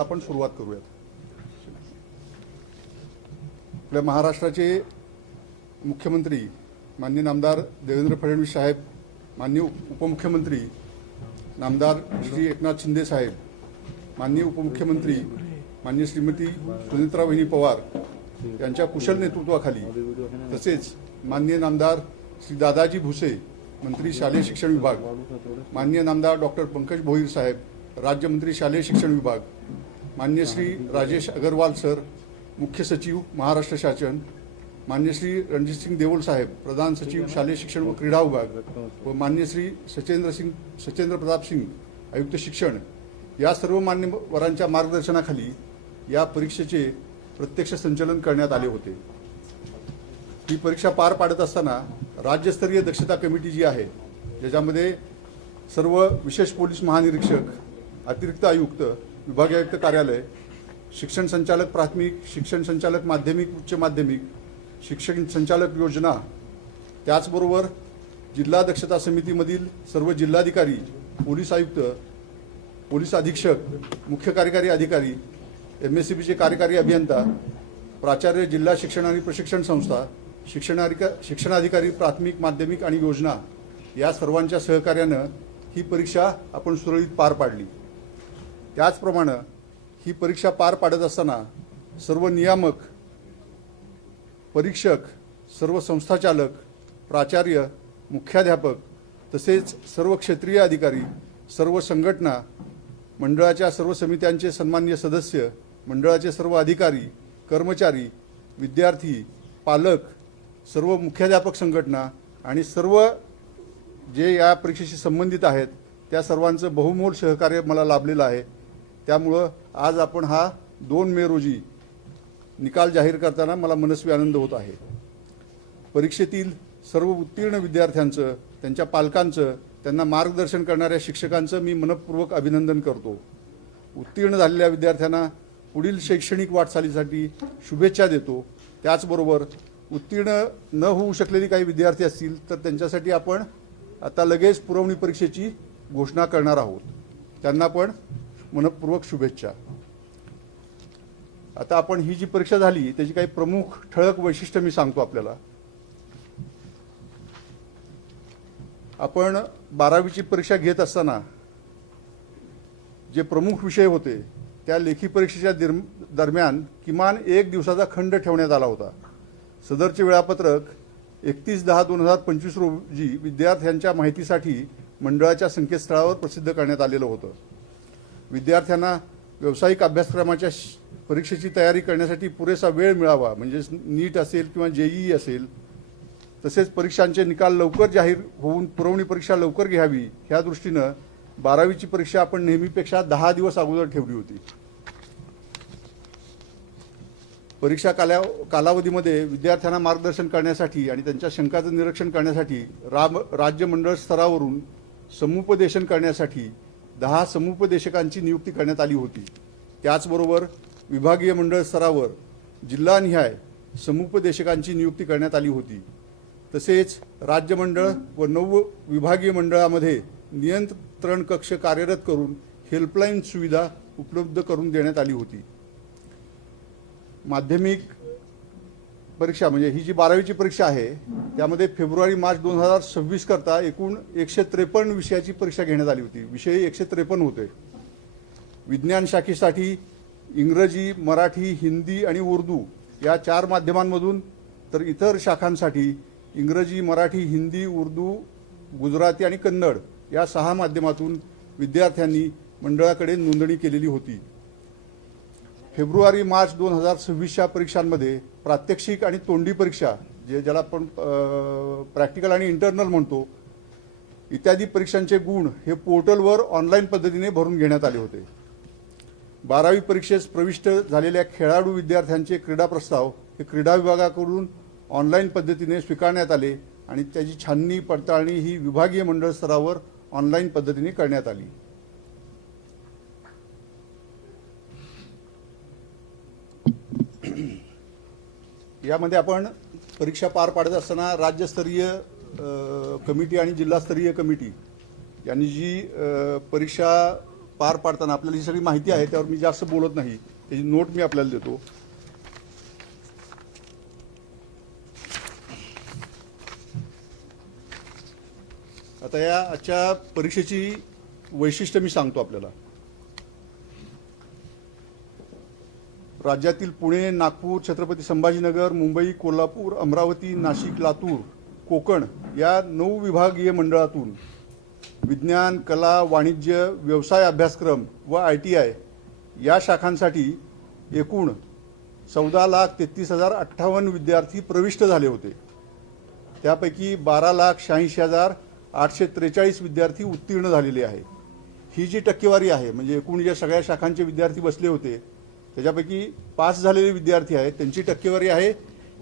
आपण सुरुवात करूयात। आपल्या महाराष्ट्राचे मुख्यमंत्री माननीय नामदार देवेंद्र फडणवीस साहेब, माननीय उपमुख्यमंत्री नामदार श्री एकनाथ शिंदे साहेब, माननीय उपमुख्यमंत्री माननीय श्रीमती सुनेत्रा वहिनी पवार यांच्या कुशल नेतृत्वाखाली, तसेच माननीय नामदार श्री दादाजी भुसे मंत्री शालेय शिक्षण विभाग, माननीय नामदार डॉक्टर पंकज भोईर साहेब राज्यमंत्री शालेय शिक्षण विभाग, माननीय श्री राजेश अग्रवाल सर मुख्य सचिव महाराष्ट्र शासन, माननीय श्री रणजित सिंह देओल साहेब प्रधान सचिव शालेय शिक्षण व क्रीडा विभाग व माननीय श्री सचेंद्र प्रताप सिंह आयुक्त शिक्षण या सर्व मान्यवरांच्या मार्गदर्शनाखाली या परीक्षेचे प्रत्यक्ष संचालन करण्यात आले होते। ही परीक्षा पार पाडत असताना राज्यस्तरीय दक्षता कमिटी जी आहे, ज्याच्यामध्ये सर्व विशेष पोलीस महानिरीक्षक, अतिरिक्त आयुक्त, विभागीय आयुक्त कार्यालय, शिक्षण संचालक प्राथमिक, शिक्षण संचालक माध्यमिक उच्च माध्यमिक, शिक्षण संचालक योजना, त्याचबरोबर जिल्हा दक्षता समितीमधील सर्व जिल्हाधिकारी, पोलीस आयुक्त, पोलीस अधीक्षक, मुख्य कार्यकारी अधिकारी, MSCBचे कार्यकारी अभियंता, प्राचार्य जिल्हा शिक्षण आणि प्रशिक्षण संस्था, शिक्षणाधिकारी प्राथमिक माध्यमिक आणि योजना या सर्वांच्या सहकार्यानं ही परीक्षा आपण सुरळीत पार पाडली। त्याचप्रमाणे ही परीक्षा पार पाडत असताना सर्व नियामक, परीक्षक, सर्व संस्थाचालक, प्राचार्य, मुख्याध्यापक तसेच सर्व क्षेत्रीय अधिकारी, सर्व संघटना, मंडळाच्या सर्व समित्यांचे सन्माननीय सदस्य, मंडळाचे सर्व अधिकारी, कर्मचारी, विद्यार्थी, पालक, सर्व मुख्याध्यापक संघटना आणि सर्व जे या परीक्षेशी संबंधित आहेत त्या सर्वांचं बहुमोल सहकार्य मला लाभलेलं आहे। त्यामुळं आज आपण हा 2 मे रोजी निकाल जाहीर करताना मला मनस्वी आनंद होत आहे। परीक्षेतील सर्व उत्तीर्ण विद्यार्थ्यांचं, त्यांच्या पालकांचं, त्यांना मार्गदर्शन करणाऱ्या शिक्षकांचं मी मनपूर्वक अभिनंदन करतो। उत्तीर्ण झालेल्या विद्यार्थ्यांना पुढील शैक्षणिक वाटचालीसाठी शुभेच्छा देतो। त्याचबरोबर उत्तीर्ण न होऊ शकलेली काही विद्यार्थी असतील तर त्यांच्यासाठी आपण आता लगेच पुरवणी परीक्षेची घोषणा करणार आहोत, त्यांना पण मनपूर्वक शुभेच्छा। आता आपण ही जी परीक्षा झाली त्याची काही प्रमुख ठळक वैशिष्ट्य मी सांगतो आपल्याला। आपण 12वीची परीक्षा घेत असताना जे प्रमुख विषय होते त्या लेखी परीक्षेच्या दरम्यान किमान 1 दिवसाचा खंड ठेवण्यात आला होता। सदरचे वेळापत्रक 31/10/2025 रोजी विद्यार्थ्यांच्या माहितीसाठी मंडळाच्या संकेतस्थळावर प्रसिद्ध करण्यात आलेलं होतं। विद्यार्थ्यांना व्यावसायिक अभ्यासक्रमाच्या परीक्षेची तयारी करण्यासाठी पुरेसा वेळ मिळावा, म्हणजे नीट असेल किंवा JEE असेल, तसेच परीक्षांचे निकाल लवकर जाहीर होऊन पुरवणी परीक्षा लवकर घ्यावी ह्या दृष्टीनं 12वीची परीक्षा आपण नेहमीपेक्षा 10 दिवस अगोदर ठेवली होती। परीक्षा कालावधीमध्ये विद्यार्थ्यांना मार्गदर्शन करण्यासाठी आणि त्यांच्या शंकांचं निरीक्षण करण्यासाठी राज्य मंडळ स्तरावरून समुपदेशन करण्यासाठी 10 समुपदेशकांची नियुक्ती करण्यात आली होती। त्याचबरोबर विभागीय मंडळ स्तरावर जिल्हानिहाय समुपदेशकांची नियुक्ती करण्यात आली होती। तसेच राज्य मंडळ व 9 विभागीय मंडळामध्ये नियंत्रण कक्ष कार्यरत करून हेल्पलाईन सुविधा उपलब्ध करून देण्यात आली होती। माध्यमिक परीक्षा म्हणजे ही जी 12वीची परीक्षा आहे त्यामध्ये फेब्रुवारी-मार्च 2026 करता एकूण 153 विषयाची परीक्षा घेण्यात आली होती। विषय 153 होते। विज्ञान शाखेसाठी इंग्रजी, मराठी, हिंदी आणि उर्दू या 4 माध्यमांमधून, तर इतर शाखांसाठी इंग्रजी, मराठी, हिंदी, उर्दू, गुजराती आणि कन्नड या 6 माध्यमातून विद्यार्थ्यांनी मंडळाकडे नोंदणी केलेली होती। फेब्रुवारी-मार्च 2026च्या परीक्षांमध्ये प्रात्यक्षिक आणि तोंडी परीक्षा, ज्याला आपण प्रॅक्टिकल आणि इंटरनल म्हणतो, इत्यादी परीक्षांचे गुण हे पोर्टलवर ऑनलाईन पद्धतीने भरून घेण्यात आले होते। 12वी परीक्षेस प्रविष्ट झालेल्या खेळाडू विद्यार्थ्यांचे क्रीडा प्रस्ताव हे क्रीडा विभागाकडून ऑनलाईन पद्धतीने स्वीकारण्यात आले आणि त्याची छाननी पडताळणी ही विभागीय मंडळ स्तरावर ऑनलाईन पद्धतीने करण्यात आली। यामध्ये आपण परीक्षा पार पाडत असताना राज्यस्तरीय कमिटी आणि जिल्हास्तरीय कमिटी यांनी जी परीक्षा पार पाडताना आपल्याला ही सगळी माहिती आहे, त्यावर मी जास्त बोलत नाही, त्याची नोट मी आपल्याला देतो. आता या आजच्या परीक्षेची वैशिष्ट्य मी सांगतो आपल्याला. राज्यातील पुणे, नागपूर, छत्रपती संभाजीनगर, मुंबई, कोल्हापूर, अमरावती, नाशिक, लातूर, कोकण या 9 विभागीय मंडळातून विज्ञान, कला, वाणिज्य, व्यवसाय अभ्यासक्रम व ITI या शाखांसाठी एकूण 14,33,058 विद्यार्थी प्रविष्ट झाले होते. त्यापैकी 12,86,843 विद्यार्थी उत्तीर्ण झालेले आहे. ही जी टक्केवारी आहे, म्हणजे एकूण ज्या सगळ्या शाखांचे विद्यार्थी बसले होते त्याच्यापैकी पास झालेले विद्यार्थी आहेत त्यांची टक्केवारी आहे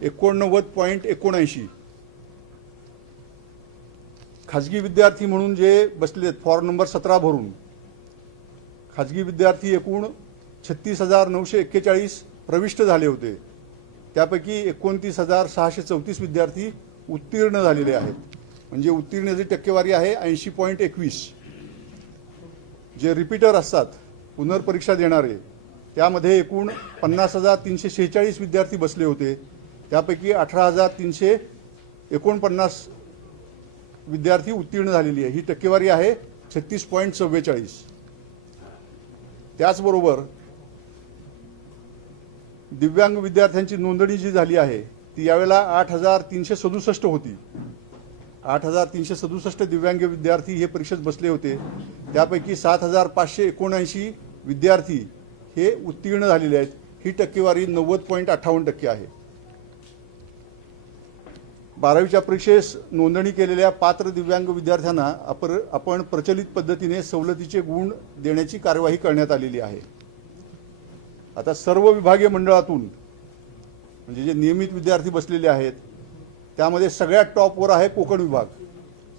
89.79. खाजगी विद्यार्थी म्हणून जे बसलेत फॉर्म नंबर 17 भरून, खाजगी विद्यार्थी एकूण 36,941 प्रविष्ट झाले होते. त्यापैकी 29,634 विद्यार्थी उत्तीर्ण झालेले आहेत. म्हणजे उत्तीर्णाची टक्केवारी आहे 80.21. जे रिपीटर असतात, पुनर्परीक्षा देणारे, त्यामध्ये एकूण 50,346 विद्यार्थी बसले होते. त्यापैकी 18,349 विद्यार्थी उत्तीर्ण झालेली आहे. ही टक्केवारी आहे 36.44. त्याचबरोबर दिव्यांग विद्यार्थ्यांची नोंदणी जी झाली आहे ती यावेळेला 8,367 होती. 8,367 दिव्यांग विद्यार्थी हे परीक्षेत बसले होते. त्यापैकी 7,579 विद्यार्थी हे उत्तीर्ण झालेले आहेत. ही टक्केवारी 90.58% आहे. 12वीच्या परीक्षेस नोंदणी केलेल्या पात्र दिव्यांग विद्यार्थ्यांना आपण प्रचलित पद्धतीने सवलतीचे गुण देण्याची कार्यवाही करण्यात आलेली आहे. आता सर्व विभागीय मंडळातून म्हणजे जे नियमित विद्यार्थी बसलेले आहेत त्यामध्ये सगळ्यात टॉपवर आहे कोकण विभाग.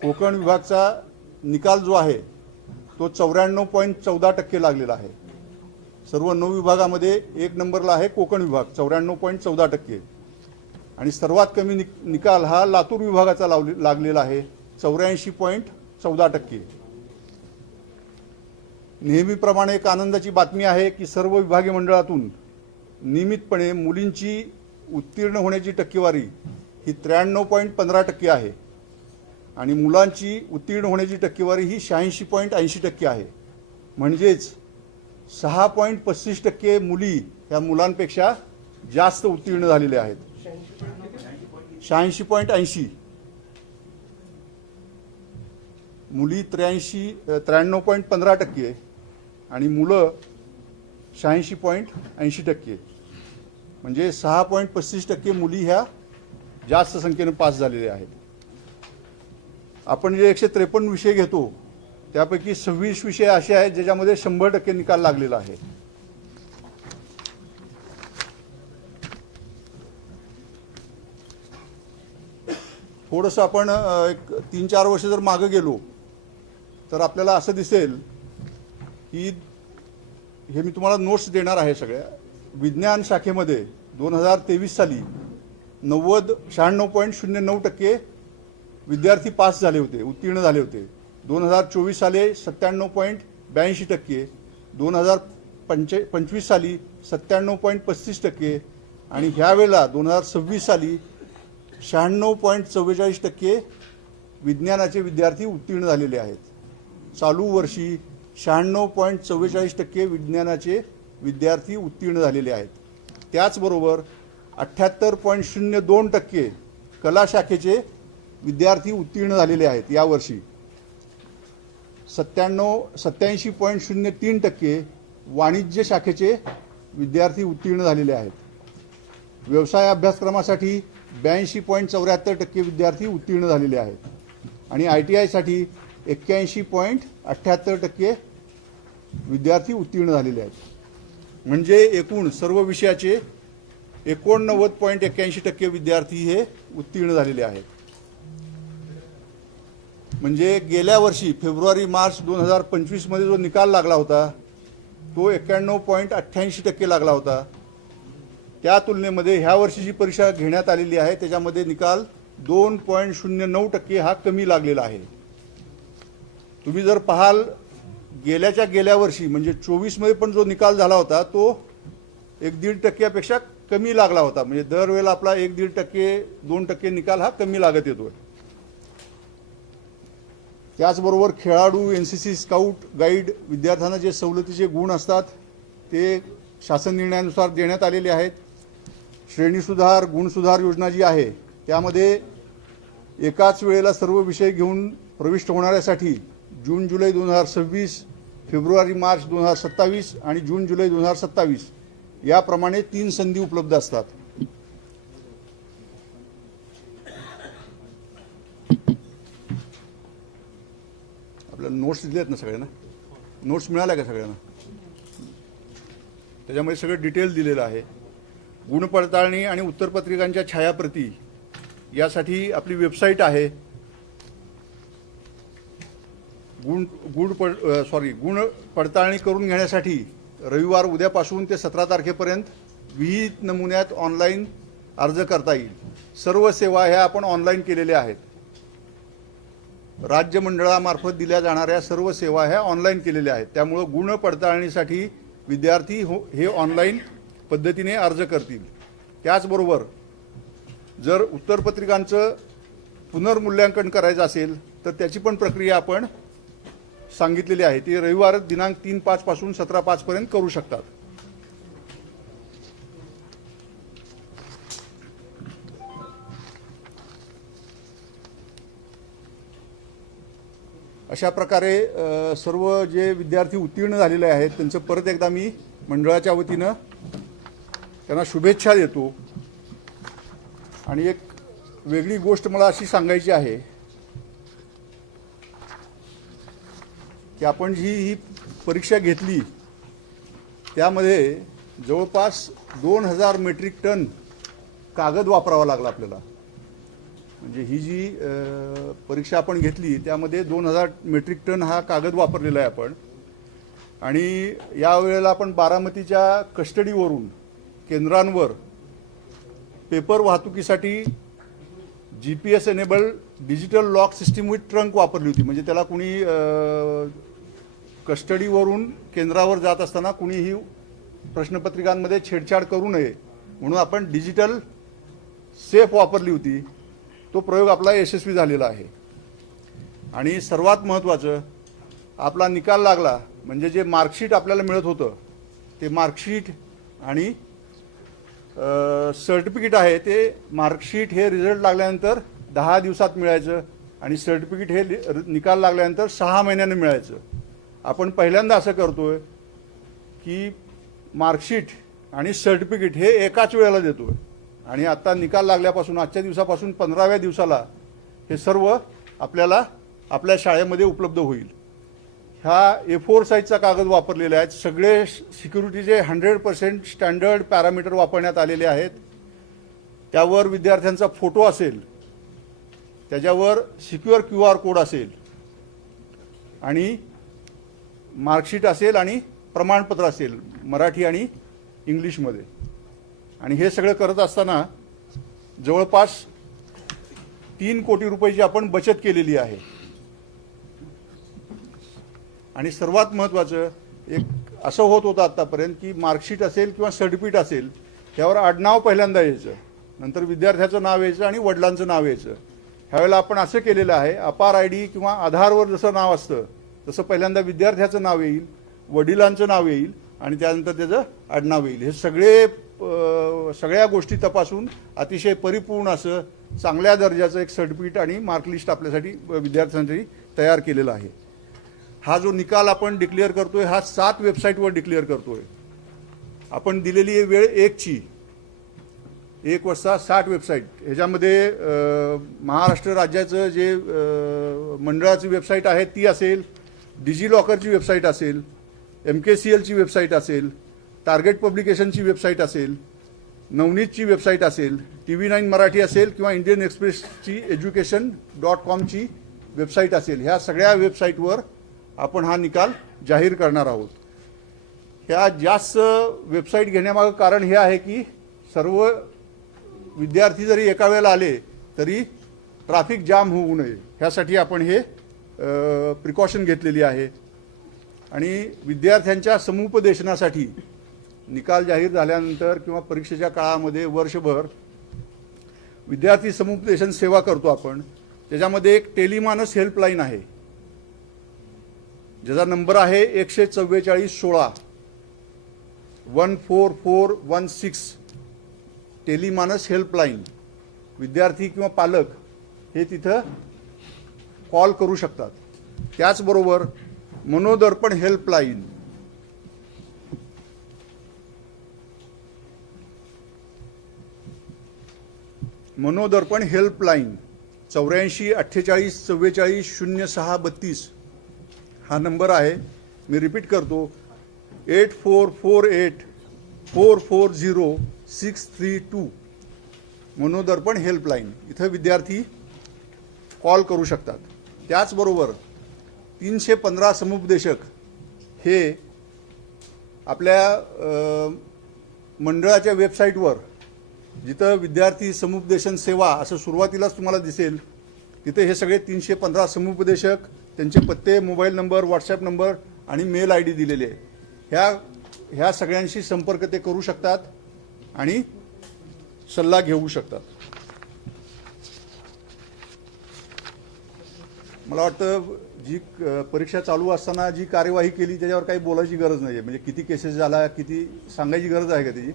कोकण विभागचा निकाल जो आहे तो 94.14% लागलेला आहे. सर्व 9 विभागामध्ये 1 नंबरला आहे कोकण विभाग 94.14%. आणि सर्वात कमी निकाल हा लातूर विभागाचा लागलेला आहे 84.14%. नेहमीप्रमाणे एक आनंदाची बातमी आहे की सर्व विभागीय मंडळातून नियमितपणे मुलींची उत्तीर्ण होण्याची टक्केवारी ही 93.15% आहे आणि मुलांची उत्तीर्ण होण्याची टक्केवारी ही 86.80% आहे. म्हणजेच 6.35% मुली ह्या मुलांपेक्षा जास्त उत्तीर्ण झालेल्या आहेत. 86.80. मुली 93.15% आणि मुलं 86.80%. म्हणजे 6.35% मुली ह्या जास्त संख्येने पास झालेल्या आहेत. आपण जे 153 विषय घेतो त्यापैकी 26 विषय असे आहेत ज्याच्यामध्ये 100% निकाल लागलेला आहे. थोडंसं आपण एक 3-4 वर्ष जर मागे गेलो तर आपल्याला असं दिसेल की हे मी तुम्हाला नोट्स देणार आहे सगळ्या. विज्ञान शाखेमध्ये 2023 साली 96.09% विद्यार्थी पास झाले होते, उत्तीर्ण झाले होते. 2024 साली 97.82%, 2025 साली 97.35% आणि ह्यावेळेला 2026 साली 96.44% विज्ञानाचे विद्यार्थी उत्तीर्ण झालेले आहेत. चालू वर्षी 96.44% विज्ञानाचे विद्यार्थी उत्तीर्ण झालेले आहेत. त्याचबरोबर 78.02% कला शाखेचे विद्यार्थी उत्तीर्ण झालेले आहेत यावर्षी. 87.03% वाणिज्य शाखेचे विद्यार्थी उत्तीर्ण झालेले आहेत. व्यवसाय अभ्यासक्रमासाठी 82.74% विद्यार्थी उत्तीर्ण झालेले आहेत आणि ITI साठी 81.78% विद्यार्थी उत्तीर्ण झालेले आहेत. म्हणजे एकूण सर्व विषयाचे 89.81% विद्यार्थी हे उत्तीर्ण झालेले आहेत. म्हणजे गेल्या वर्षी फेब्रुवारी-मार्च 2025 मध्ये जो निकाल लागला होता तो 91.88% लागला होता. त्या तुलनेमध्ये ह्या वर्षी जी परीक्षा घेण्यात आलेली आहे त्याच्यामध्ये निकाल 2.09% हा कमी लागलेला आहे. तुम्ही जर पाहाल गेल्या वर्षी म्हणजे 24 पण जो निकाल झाला होता तो 1-1.5% कमी लागला होता. म्हणजे दरवेळेला आपला 1-1.5%, 2% निकाल हा कमी लागत येतोय. त्याचबरोबर खेळाडू, NCC स्काउट गाईड विद्यार्थ्यांना जे सवलतीचे गुण असतात ते शासन निर्णयानुसार देण्यात आलेले आहेत. श्रेणी सुधार, गुण सुधार योजना जी आहे त्यामध्ये एकाच वेळेला सर्व विषय घेऊन प्रविष्ट होणाऱ्यासाठी जून-जुलै 2026, फेब्रुवारी-मार्च 2027 आणि जून-जुलै 2027 याप्रमाणे 3 संधी उपलब्ध असतात. आपल्याला नोट्स दिले आहेत ना सगळ्यांना? नोट्स मिळाल्या का सगळ्यांना? त्याच्यामध्ये सगळं डिटेल दिलेलं आहे. गुणपडताळणी आणि उत्तरपत्रिकांच्या छायाप्रती यासाठी आपली वेबसाईट आहे. गुण पडताळणी करून घेण्यासाठी रविवार उद्यापासून ते 17 तारखेपर्यंत विहित नमुन्यात ऑनलाईन अर्ज करता येईल. सर्व सेवा ह्या आपण ऑनलाईन केलेल्या आहेत. राज्य मंडळामार्फत दिल्या जाणाऱ्या सर्व सेवा ह्या ऑनलाईन केलेल्या आहेत. त्यामुळे गुण पडताळणीसाठी विद्यार्थी हे ऑनलाईन पद्धतीने अर्ज करतील. त्याचबरोबर जर उत्तरपत्रिकांचं पुनर्मूल्यांकन करायचं असेल तर त्याची पण प्रक्रिया आपण सांगितलेली आहे. ती रविवार दिनांक 3/5 पासून 17/5 पर्यंत करू शकतात. अशा प्रकारे सर्व जे विद्यार्थी उत्तीर्ण झालेले आहेत त्यांचं परत एकदा मी मंडळाच्या वतीनं त्यांना शुभेच्छा देतो. आणि एक वेगळी गोष्ट मला अशी सांगायची आहे की आपण ही परीक्षा घेतली त्यामध्ये जवळपास 2000 मेट्रिक टन कागद वापरावा लागला आपल्याला. म्हणजे ही जी परीक्षा आपण घेतली त्यामध्ये 2000 मेट्रिक टन हा कागद वापरलेला आहे आपण. आणि यावेळेला आपण बारामतीच्या कस्टडीवरून केंद्रांवर पेपर वाहतुकीसाठी GPS enabled digital lock system with trunk वापरली होती. म्हणजे त्याला कुणी कस्टडीवरून केंद्रावर जात असताना कुणीही प्रश्नपत्रिकांमध्ये छेडछाड करू नये म्हणून आपण डिजिटल सेफ वापरली होती. तो प्रयोग आपला यशस्वी झालेला आहे. आणि सर्वात महत्त्वाचं आपला निकाल लागला म्हणजे जे मार्कशीट आपल्याला मिळत होतं ते मार्कशीट आणि सर्टिफिकेट आहे ते मार्कशीट हे रिझल्ट लागल्यानंतर 10 दिवसात मिळायचं आणि सर्टिफिकेट हे निकाल लागल्यानंतर 6 महिन्यांनी मिळायचं. आपण पहिल्यांदा असं करतोय की मार्कशीट आणि सर्टिफिकेट हे एकाच वेळेला देतोय. आणि आता निकाल लागल्यापासून आजच्या दिवसापासून 15व्या दिवसाला हे सर्व आपल्याला आपल्या शाळेमध्ये उपलब्ध होईल. ह्या A4 साईजचा कागद वापरलेले आहेत. सगळे सिक्युरिटीचे 100% स्टँडर्ड पॅरामीटर वापरण्यात आलेले आहेत. त्यावर विद्यार्थ्यांचा फोटो असेल, त्याच्यावर सिक्युअर QR कोड असेल आणि मार्कशीट असेल आणि प्रमाणपत्र असेल मराठी आणि इंग्लिशमध्ये. आणि हे सगळं करत असताना जवळपास 3 कोटी रुपयाची आपण बचत केलेली आहे. आणि सर्वात महत्त्वाचं एक असं होत होतं आत्तापर्यंत की मार्कशीट असेल किंवा सर्टिफिकेट असेल त्यावर आडनाव पहिल्यांदा यायचं, नंतर विद्यार्थ्याचं नाव यायचं आणि वडिलांचं नाव यायचं. ह्यावेळेला आपण असं केलेलं आहे अपार ID किंवा आधारवर जसं नाव असतं तसं पहिल्यांदा विद्यार्थ्याचं नाव येईल, वडिलांचं नाव येईल आणि त्यानंतर त्याचं आडनाव येईल. हे सगळ्या गोष्टी तपासून अतिशय परिपूर्ण असं चांगल्या दर्जाचं एक सर्टिफिकेट आणि मार्कलिस्ट आपल्यासाठी विद्यार्थ्यांसाठी तयार केलेलं आहे. हा जो निकाल आपण डिक्लेअर करतोय हा 7 वेबसाईटवर डिक्लेअर करतोय. आपण दिलेली आहे वेळ 1ची 1 वाजता 60 वेबसाईट. ह्याच्यामध्ये महाराष्ट्र राज्याचं जे मंडळाची वेबसाईट आहे ती असेल, डिजिलॉकरची वेबसाईट असेल, MKCLची वेबसाईट असेल, टार्गेट पब्लिकेशनची वेबसाईट असेल, नवनीतची वेबसाईट असेल, TV9 मराठी असेल किंवा इंडियन एक्सप्रेसची education.com ची वेबसाईट असेल. ह्या सगळ्या वेबसाईटवर आपण हा निकाल जाहीर करणार आहोत. ह्या जास्त वेबसाईट घेण्यामागं कारण हे आहे की सर्व विद्यार्थी जरी एका वेळेला आले तरी ट्रॅफिक जाम होऊ नये ह्यासाठी आपण हे प्रिकॉशन घेतलेली आहे. आणि विद्यार्थ्यांच्या समुपदेशनासाठी निकाल जाहीर झाल्यानंतर किंवा परीक्षेच्या काळामध्ये वर्षभर विद्यार्थी समुपदेशन सेवा करतो आपण. त्याच्यामध्ये एक टेलिमानस हेल्पलाईन आहे, ज्याचा नंबर आहे 14416 14416. टेलिमानस हेल्पलाईन. विद्यार्थी किंवा पालक हे तिथं कॉल करू शकतात. त्याचबरोबर मनोदर्पण हेल्पलाईन, मनोदर्पण हेल्पलाईन 84 48 44 06 32 हा नंबर आहे. मी रिपीट करतो, 8448 440 632 मनोदर्पण हेल्पलाईन. इथं विद्यार्थी कॉल करू शकतात. त्याचबरोबर 315 समुपदेशक हे आपल्या मंडळाच्या वेबसाईटवर, जिथं विद्यार्थी समुपदेशन सेवा असं सुरुवातीलाच तुम्हाला दिसेल, तिथे हे सगळे 315 समुपदेशक, त्यांचे पत्ते, मोबाईल नंबर, व्हॉट्सॲप नंबर आणि मेल ID दिलेले आहे. ह्या सगळ्यांशी संपर्क ते करू शकतात आणि सल्ला घेऊ शकतात. मला वाटतं जी परीक्षा चालू असताना जी कार्यवाही केली त्याच्यावर काही बोलायची गरज नाही आहे. म्हणजे किती केसेस झाला, किती सांगायची गरज आहे का त्याची?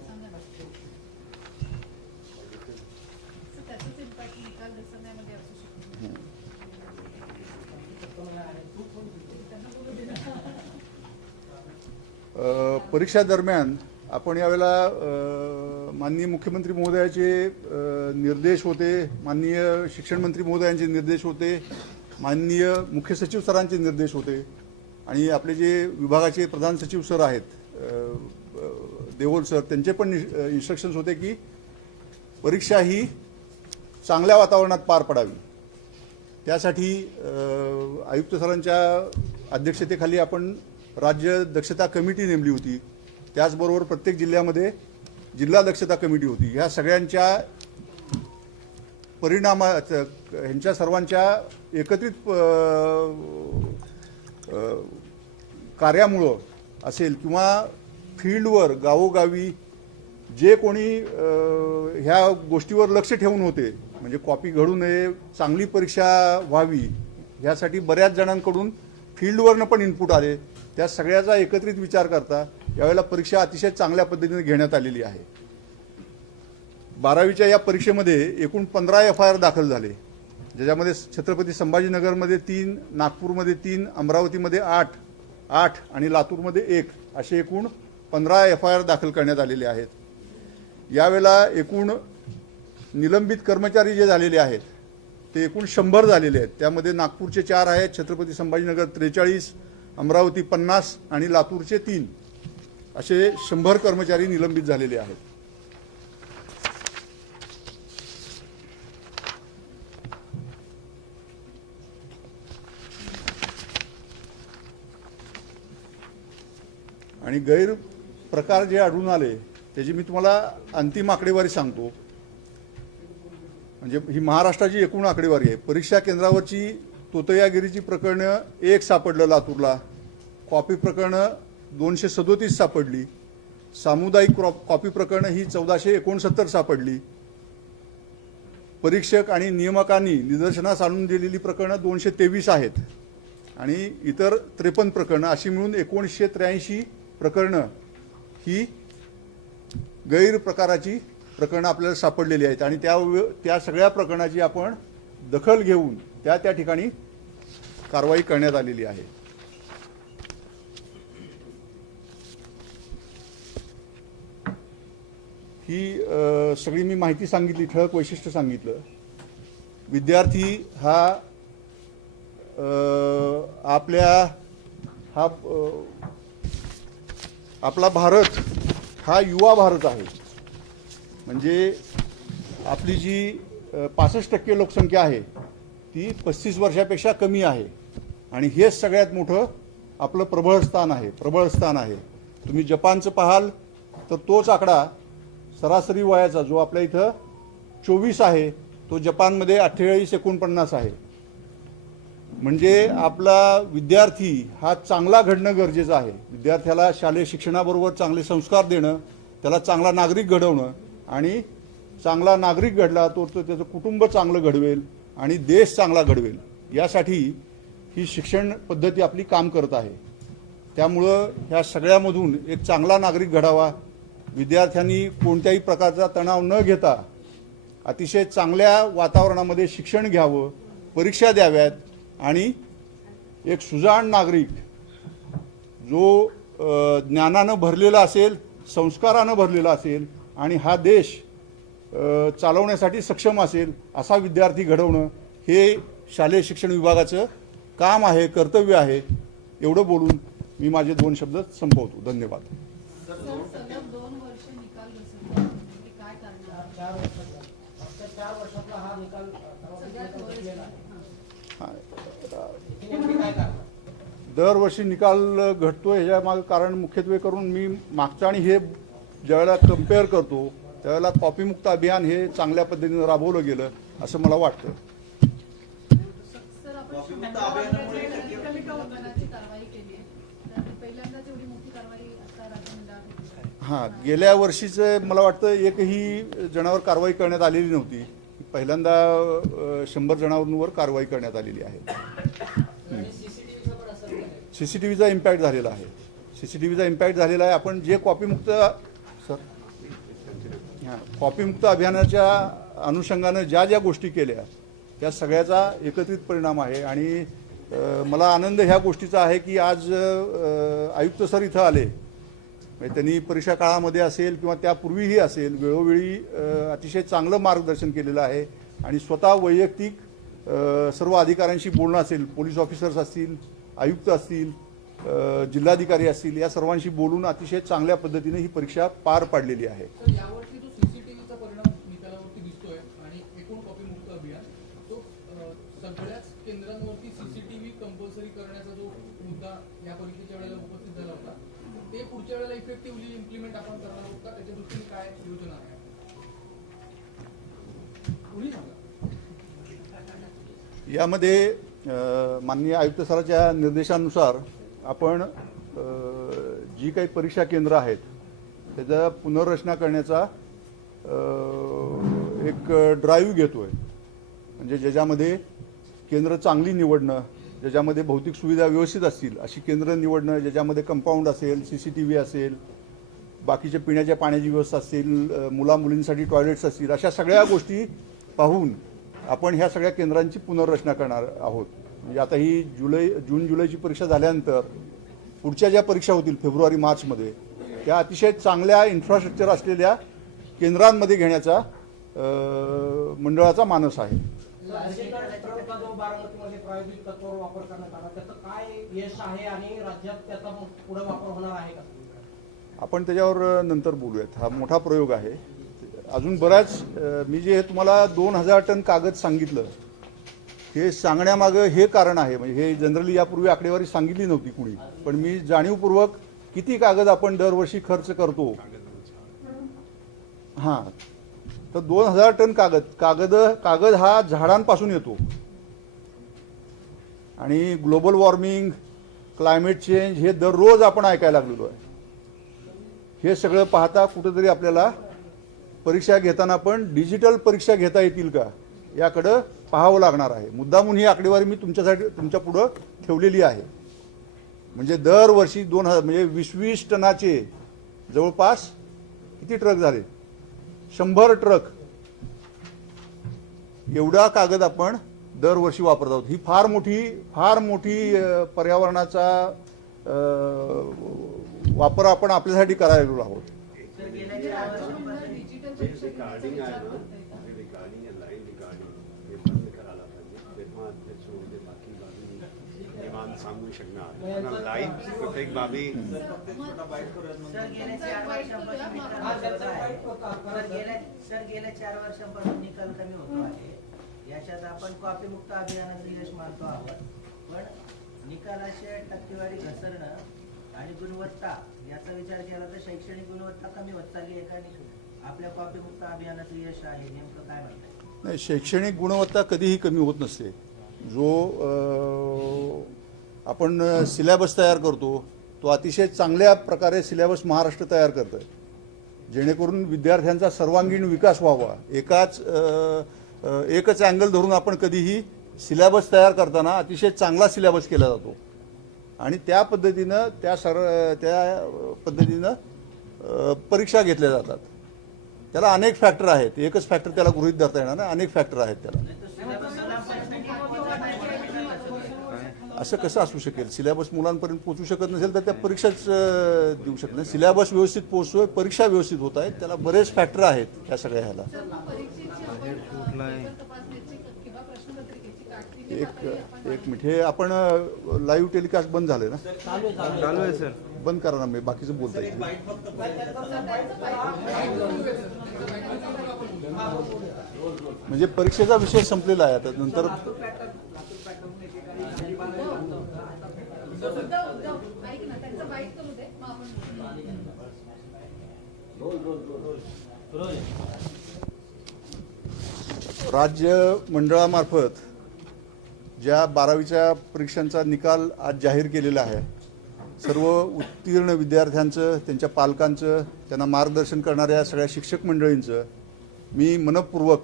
परीक्षा दरम्यान आपण यावेळेला माननीय मुख्यमंत्री महोदयाचे निर्देश होते, माननीय शिक्षण मंत्री महोदयांचे निर्देश होते, माननीय मुख्य सचिव सरांचे निर्देश होते आणि आपले जे विभागाचे प्रधान सचिव सर आहेत देवोल सर, त्यांचे पण इन्स्ट्रक्शन्स होते की परीक्षा ही चांगल्या वातावरणात पार पडावी. त्यासाठी आयुक्त सरांच्या अध्यक्षतेखाली आपण राज्य दक्षता कमिटी नेमली होती. त्याचबरोबर प्रत्येक जिल्ह्यामध्ये जिल्हा दक्षता कमिटी होती. ह्या सगळ्यांच्या ह्यांच्या सर्वांच्या एकत्रित कार्यामुळं असेल किंवा फील्डवर गावोगावी जे कोणी ह्या गोष्टीवर लक्ष ठेवून होते, म्हणजे कॉपी घडू नये, चांगली परीक्षा व्हावी, ह्यासाठी बऱ्याच जणांकडून फील्डवरनं पण इनपुट आले. त्या सगळ्याचा एकत्रित विचार करता यावेळेला परीक्षा अतिशय चांगल्या पद्धतीने घेण्यात आलेली आहे. 12वीच्या या परीक्षेमध्ये एकूण 15 FIR दाखल झाले, ज्याच्यामध्ये छत्रपती संभाजीनगरमध्ये 3, नागपूरमध्ये 3, अमरावतीमध्ये 8 आणि लातूरमध्ये 1 असे एकूण 15 FIR दाखल करण्यात आलेले आहेत. यावेळेला एकूण निलंबित कर्मचारी जे झालेले आहेत ते एकूण 100 झालेले आहेत. त्यामध्ये नागपूरचे 4 आहेत, छत्रपती संभाजीनगर 43, अमरावती 50 आणि लातूरचे 3 असे 100 कर्मचारी निलंबित झालेले आहेत. आणि गैरप्रकार जे आढळून आले त्याची मी तुम्हाला अंतिम आकडेवारी सांगतो. म्हणजे ही महाराष्ट्राची एकूण आकडेवारी आहे. परीक्षा केंद्रावरची तोतयागिरीची प्रकरणं 1 सापडलं लातूरला, कॉपी प्रकरणं 237 सापडली, सामुदायिक कॉपी प्रकरणं ही 1469 सापडली, परीक्षक आणि नियामकांनी निदर्शनास आणून दिलेली प्रकरणं 223 आहेत आणि इतर 53 प्रकरणं अशी मिळून 1983 प्रकरणं ही गैरप्रकाराची प्रकरणं आपल्याला सापडलेली आहेत. आणि त्या सगळ्या प्रकरणाची आपण दखल घेऊन त्या ठिकाणी कारवाई करण्यात आलेली आहे. ही सगळी मी माहिती सांगितली, ठळक वैशिष्ट्य सांगितलं. विद्यार्थी हा आपला भारत हा युवा भारत आहे. म्हणजे आपली जी 65% लोकसंख्या आहे ती 35 वर्षापेक्षा कमी आहे आणि हेच सगळ्यात मोठं आपलं प्रबळ स्थान आहे. तुम्ही जपानचं पाहाल तर तोच आकडा सरासरी वयाचा जो आपल्या इथं 24 आहे तो जपानमध्ये 48-49 आहे. म्हणजे आपला विद्यार्थी हा चांगला घडणं गरजेचं आहे. विद्यार्थ्याला शालेय शिक्षणाबरोबर चांगले संस्कार देणं, त्याला चांगला नागरिक घडवणं, आणि चांगला नागरिक घडला तो त्याचं कुटुंब चांगलं घडवेल आणि देश चांगला घडवेल. यासाठी ही शिक्षण पद्धती आपली काम करत आहे. त्यामुळं ह्या सगळ्यामधून एक चांगला नागरिक घडावा, विद्यार्थ्यांनी कोणत्याही प्रकारचा तणाव न घेता अतिशय चांगल्या वातावरणामध्ये शिक्षण घ्यावं, परीक्षा द्याव्यात आणि एक सुजाण नागरिक जो ज्ञानानं भरलेला असेल, संस्कारानं भरलेला असेल आणि हा देश चालवण्यासाठी सक्षम असेल असा विद्यार्थी घडवणं हे शालेय शिक्षण विभागाचं काम आहे, कर्तव्य आहे. एवढं बोलून मी माझे 2 शब्द संपवतो. धन्यवाद. सलग 2 वर्ष निकाल घसरले, म्हणजे काय कारण? 4 वर्षातला हा निकाल सगळ्यात वरिष्ठ. दरवर्षी निकाल घटतोय ह्याच्या मागे कारण मुख्यत्वे करून मी मागचा आणि हे ज्यावेळेला कम्पेअर करतो त्यावेळेला कॉपीमुक्त अभियान हे चांगल्या पद्धतीनं राबवलं गेलं असं मला वाटतं. सर, आपण उल्लंघनाची कारवाई केली आहे, तर पहिल्यांदाच एवढी मोठी कारवाई आता राज्यमंडळात. हां, गेल्या वर्षीचं मला वाटतं एकही जणांवर कारवाई करण्यात आलेली नव्हती. पहिल्यांदा 100 जणांवर कारवाई करण्यात आलेली आहे. सीसीटीव्हीचा इम्पॅक्ट झालेला आहे. सीसीटीव्हीचा इम्पॅक्ट झालेला आहे. आपण जे कॉपीमुक्त कॉपीमुक्त अभियानाच्या अनुषंगानं ज्या गोष्टी केल्या त्या सगळ्याचा एकत्रित परिणाम आहे. आणि मला आनंद ह्या गोष्टीचा आहे की आज आयुक्त सर इथं आले. म्हणजे त्यांनी परीक्षा काळामध्ये असेल किंवा त्यापूर्वीही असेल वेळोवेळी अतिशय चांगलं मार्गदर्शन केलेलं आहे. आणि स्वतः वैयक्तिक सर्व अधिकाऱ्यांशी बोलणं असेल, पोलीस ऑफिसर्स असतील, आयुक्त असतील, जिल्हाधिकारी असतील, या सर्वांशी बोलून अतिशय चांगल्या पद्धतीने ही परीक्षा पार पाडलेली आहे. यावरती जो सीसीटीव्हीचा परिणाम निकालावरती दिसतोय आणि एकूण कॉपीमुक्त अभियान तो सगळ्याच केंद्रांवरती सीसीटीव्ही कंपल्सरी करण्याचा जो मुद्दा या परीक्षेच्या वेळेला उपस्थित झाला होता ते पुढच्या वेळेला इफेक्टिव्हली इम्प्लिमेंट आपण करणार आहोत का? त्याच्या दृष्टीने काय योजना आहे? कुणी सांगा. यामध्ये माननीय आयुक्त सरांच्या निर्देशानुसार आपण जी काही परीक्षा केंद्र आहेत त्याचा पुनर्रचना करण्याचा एक ड्राईव्ह घेतोय. म्हणजे ज्याच्यामध्ये केंद्र चांगली निवडणं, ज्याच्यामध्ये भौतिक सुविधा व्यवस्थित असतील अशी केंद्र निवडणं, ज्याच्यामध्ये कंपाऊंड असेल, सीसीटीव्ही असेल, बाकीच्या पिण्याच्या पाण्याची व्यवस्था असेल, मुलामुलींसाठी टॉयलेट्स असतील, अशा सगळ्या गोष्टी पाहून आपण ह्या सगळ्या केंद्रांची पुनर्रचना करणार आहोत. म्हणजे आता ही जून जुलैची परीक्षा झाल्यानंतर पुढच्या ज्या परीक्षा होतील फेब्रुवारी मार्चमध्ये त्या अतिशय चांगल्या इन्फ्रास्ट्रक्चर असलेल्या केंद्रांमध्ये घेण्याचा मंडळाचा मानस आहे. बारामतीमध्ये प्रायोगिक तत्वावर वापर करण्यात आला, त्याचं काय यश आहे आणि राज्यात त्याचा पुढे वापर होणार आहे का? आपण त्याच्यावर नंतर बोलूयात. हा मोठा प्रयोग आहे. अजून बऱ्याच मी जे तुम्हाला 2000 टन कागद सांगितलं हे सांगण्यामागं हे कारण आहे. म्हणजे हे जनरली यापूर्वी आकडेवारी सांगितली नव्हती कुणी, पण मी जाणीवपूर्वक किती कागद आपण दरवर्षी खर्च करतो. हां, तर 2000 टन कागद हा झाडांपासून येतो. आणि ग्लोबल वॉर्मिंग, क्लायमेट चेंज हे दररोज आपण ऐकायला लागलेलो आहे. हे सगळं पाहता कुठेतरी आपल्याला परीक्षा घेताना पण डिजिटल परीक्षा घेता येतील का याकडं पाहावं लागणार आहे. मुद्दामून ही आकडेवारी मी तुमच्या पुढं ठेवलेली आहे. म्हणजे दरवर्षी 2000 म्हणजे 20 टनाचे जवळपास किती ट्रक झाले, 100 ट्रक एवढा कागद आपण दरवर्षी वापरत आहोत. ही फार मोठी पर्यावरणाचा वापर आपण आपल्यासाठी करायला आहोत. सांगू शकणार लाईन प्रत्येक बाबी गेल्या 4 वर्षांपासून निकाल कमी होतो आहे. याच्यात आपण कॉपीमुक्त अभियानाचं यश मानतो आहोत, पण निकालाचे टक्केवारी घसरणं आणि गुणवत्ता याचा विचार केला तर शैक्षणिक गुणवत्ता कमी होत चालली आहे का? आपल्या कॉपीमुक्त अभियानाचं यश आहे नेमकं काय म्हणताय? नाही, शैक्षणिक गुणवत्ता कधीही कमी होत नसते. जो आपण सिलेबस तयार करतो तो अतिशय चांगल्या प्रकारे सिलेबस महाराष्ट्र तयार करतं आहे, जेणेकरून विद्यार्थ्यांचा सर्वांगीण विकास व्हावा. एकच अँगल धरून आपण कधीही सिलेबस तयार करताना अतिशय चांगला सिलेबस केला जातो आणि त्या पद्धतीनं परीक्षा घेतल्या जातात. त्याला अनेक फॅक्टर आहेत, एकच फॅक्टर त्याला गृहीत धरता येणार नाही, अनेक फॅक्टर आहेत त्याला. असं कसं असू शकेल? सिलेबस मुलांपर्यंत पोहोचू शकत नसेल तर त्या परीक्षाच देऊ शकत नाही. सिलेबस व्यवस्थित पोहोचतोय, परीक्षा व्यवस्थित होत आहेत, त्याला बरेच फॅक्टर आहेत ह्या सगळ्या ह्याला. सर, मग परीक्षेची आपण पेपर तपासण्याची किंवा प्रश्नपत्रिकेची काढलेली एक मिनिट, हे आपण लाईव्ह टेलिकास्ट बंद झाले ना? चालू आहे सर. बंद करा ना, मी बाकीचं बोलता येईल. म्हणजे परीक्षेचा विषय संपलेला आहे आता. नंतर ऐक ना, त्यांचं बाईट करू दे, मग आपण राज्य मंडळामार्फत ज्या 12वीच्या परीक्षांचा निकाल आज जाहीर केलेला आहे, सर्व उत्तीर्ण विद्यार्थ्यांचं, त्यांच्या पालकांचं, त्यांना मार्गदर्शन करणाऱ्या सगळ्या शिक्षक मंडळींचं मी मनपूर्वक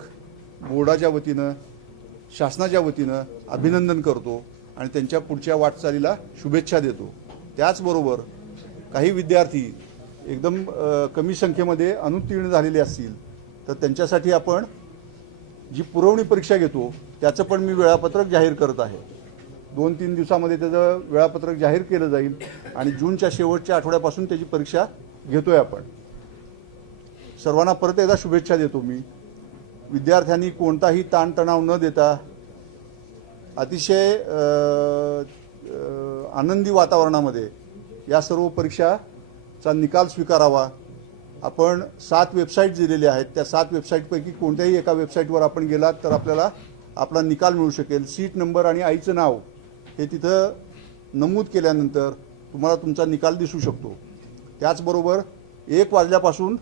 बोर्डाच्या वतीनं, शासनाच्या वतीनं अभिनंदन करतो आणि त्यांच्या पुढच्या वाटचालीला शुभेच्छा देतो. त्याचबरोबर काही विद्यार्थी एकदम कमी संख्येमध्ये अनुत्तीर्ण झालेले असतील तर त्यांच्यासाठी आपण जी पुरवणी परीक्षा घेतो त्याचं पण मी वेळापत्रक जाहीर करत आहे. 2-3 दिवसामध्ये त्याचं वेळापत्रक जाहीर केलं जाईल आणि जूनच्या शेवटच्या आठवड्यापासून त्याची परीक्षा घेतोय आपण. सर्वांना परत एकदा शुभेच्छा देतो मी. विद्यार्थ्यांनी कोणताही ताणतणाव न देता अतिशय आनंदी वातावरणामध्ये या सर्व परीक्षाचा निकाल स्वीकारावा. आपण 7 वेबसाईट दिलेल्या आहेत, त्या 7 वेबसाईटपैकी कोणत्याही एका वेबसाईटवर आपण गेलात तर आपल्याला आपला निकाल मिळू शकेल. सीट नंबर आणि आईचं नाव हे तिथं नमूद केल्यानंतर तुम्हाला तुमचा निकाल दिसू शकतो. त्याचबरोबर 1 वाजल्यापासून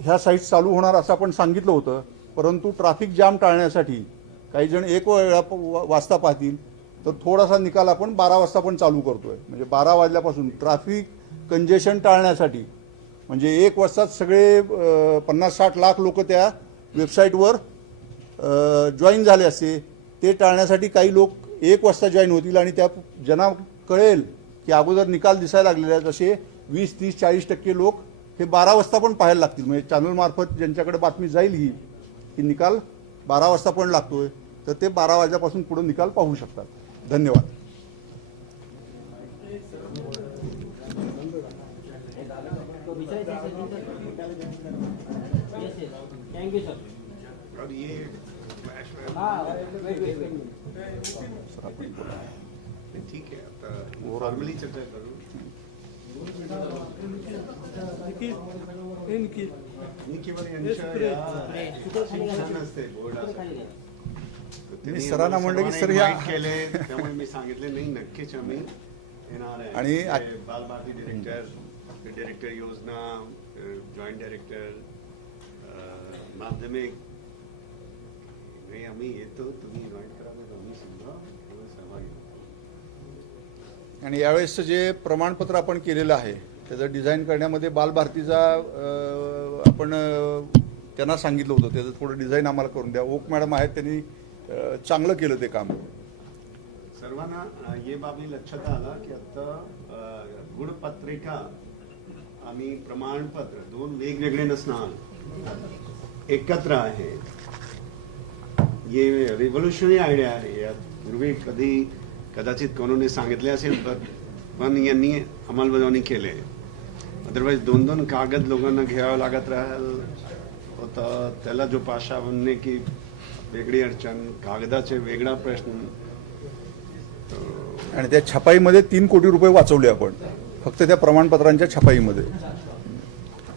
ह्या साईट चालू होणार असं आपण सांगितलं होतं, परंतु ट्रॅफिक जाम टाळण्यासाठी काही जण 1 वाजता पाहतील तर थोडासा निकाल आपण 12 वाजता पण चालू करतोय. म्हणजे 12 वाजल्यापासून ट्रॅफिक कंजेशन टाळण्यासाठी, म्हणजे 1 वाजताच सगळे 50-60 लाख लोक त्या वेबसाईटवर जॉईन झाले असते, ते टाळण्यासाठी काही लोक 1 वाजता जॉईन होतील आणि त्या ज्यांना कळेल की अगोदर निकाल दिसायला लागलेले आहेत असे 20-30-40% लोक हे 12 वाजता पण पाहायला लागतील. म्हणजे चॅनलमार्फत ज्यांच्याकडे बातमी जाईल ही की निकाल 12 वाजता पण लागतोय तर ते 12 वाजल्यापासून पुढे निकाल पाहू शकतात. धन्यवाद. Thank you sir. और ये ठीक आहे, आता फॉर्मली चर्चा करू. मी केवळ यांच्या शिक्षण असते बोर्डाचं. मी सरांना म्हणलं की सर ह्या केले त्यामुळे मी सांगितले नाही, नक्कीच आम्ही येणार आहे. आणि बालभारती डायरेक्टर योजना, जॉईंट डायरेक्टर माध्यमिक नाही, आम्ही येतो, तुम्ही जॉईन करा, आम्ही समजा सहभागी. आणि यावेळेस जे प्रमाणपत्र आपण केलेलं आहे त्याचं डिझाईन करण्यामध्ये बालभारतीचा आपण त्यांना सांगितलं होतं, त्याचं थोडं डिझाईन आम्हाला करून द्या. ओक मॅडम आहेत, त्यांनी चांगलं केलं ते काम. सर्वांना ये बाबी लक्षात आला की आता गुणपत्रिका आणि प्रमाणपत्र 2 वेगवेगळे नसणार, एकत्र आहे. ये रिव्होल्युशनरी आयडिया आहे. यात पूर्वी कदाचित कोणी सांगितले असेल पण यांनी अंमलबजावणी केली. अदरवाईज 2-2 कागद लोकांना घ्यावं लागत राहिल होतं. त्याला जो पाशा बनणे की वेगळी अडचण, कागदाचे वेगळा प्रश्न. आणि त्या छपाईमध्ये 3 कोटी रुपये वाचवले आपण फक्त त्या प्रमाणपत्रांच्या छपाईमध्ये.